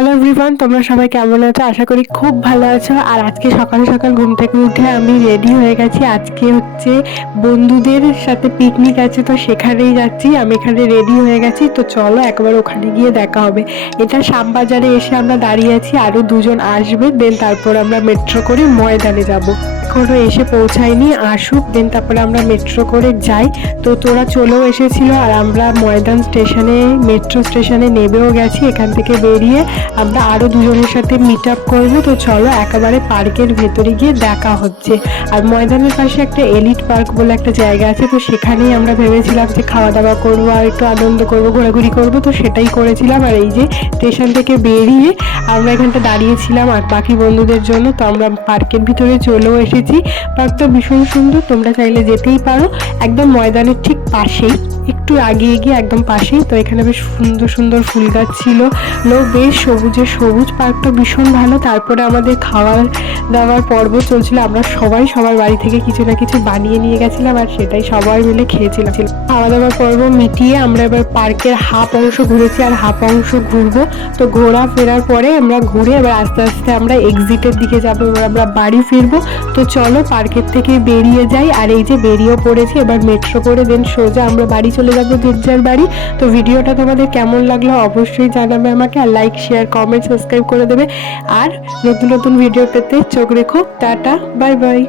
Hello everyone, তোমরা সবাই কেমন আছো? আশা করি খুব ভালো আছো। আর আজকে সকাল সকাল ঘুম থেকে উঠে আমি রেডি হয়ে গেছি। আজকে হচ্ছে বন্ধুদের সাথে পিকনিক আছে, তো সেখানেই যাচ্ছি। আমি এখানে রেডি হয়ে গেছি, তো চলো একবার ওখানে গিয়ে দেখা হবে। এটা শ্যামবাজারে এসে আমরা দাঁড়িয়ে আছি, আরও দুজন আসবে, দেন তারপর আমরা মেট্রো করে ময়দানে যাব। এখনো এসে পৌঁছায়নি, আসুক দেন তারপরে আমরা মেট্রো করে যাই। তো তোরা চলেও এসেছিল আর আমরা ময়দান স্টেশনে, মেট্রো স্টেশনে নেমেও গেছি। এখান থেকে বেরিয়ে আমরা আরও দুজনের সাথে মিট আপ করবো। তো চলো একেবারে পার্কের ভেতরে গিয়ে দেখা হচ্ছে। আর ময়দানের পাশে একটা এলিট পার্ক বলে একটা জায়গা আছে, তো সেখানেই আমরা ভেবেছিলাম যে খাওয়া দাওয়া করবো আর একটু আনন্দ করবো, ঘোরাঘুরি করবো, তো সেটাই করেছিলাম। আর এই যে স্টেশন থেকে বেরিয়ে আমরা এখানটা দাঁড়িয়েছিলাম আর বাকি বন্ধুদের জন্য। তো আমরা পার্কের ভিতরে চলেও এসেছি। পার্কটা ভীষণ সুন্দর, তোমরা চাইলে যেতেই পারো। একদম ময়দানের ঠিক পাশেই, একটু আগিয়ে গিয়ে একদম পাশেই। তো এখানে বেশ সুন্দর সুন্দর ফুল গাছ ছিল, বেশ সবুজে সবুজ। পার্কটা ভীষণ ভালো। তারপরে আমাদের খাওয়ার দাওয়ার পর্ব চলছিল। আমরা সবাই সবার বাড়ি থেকে কিছু না কিছু বানিয়ে নিয়ে গেছিলাম আর সেটাই সবাই মিলে খেয়েছিলাম। খাওয়া দাওয়ার পর্ব মিটিয়ে আমরা এবার পার্কের হাফ অংশ ঘুরেছি আর হাফ অংশ ঘুরবো। তো ঘোরা ফেরার পরে আমরা ঘুরে এবার আস্তে আস্তে আমরা এক্সিটের দিকে যাবো, এবার আমরা বাড়ি ফিরবো। তো চলো পার্কের থেকে বেরিয়ে যাই। আর এই যে বেরিয়েও পড়েছি, এবার মেট্রো করে দেন সোজা আমরা বাড়ি চলে যাবো, যে যার বাড়ি। তো ভিডিওটা তোমাদের কেমন লাগলো অবশ্যই জানাবে আমাকে, আর লাইক শেয়ার কমেন্ট সাবস্ক্রাইব করে দেবে। আর নতুন নতুন ভিডিও পেতে চোখ রেখো। Tata, bye bye.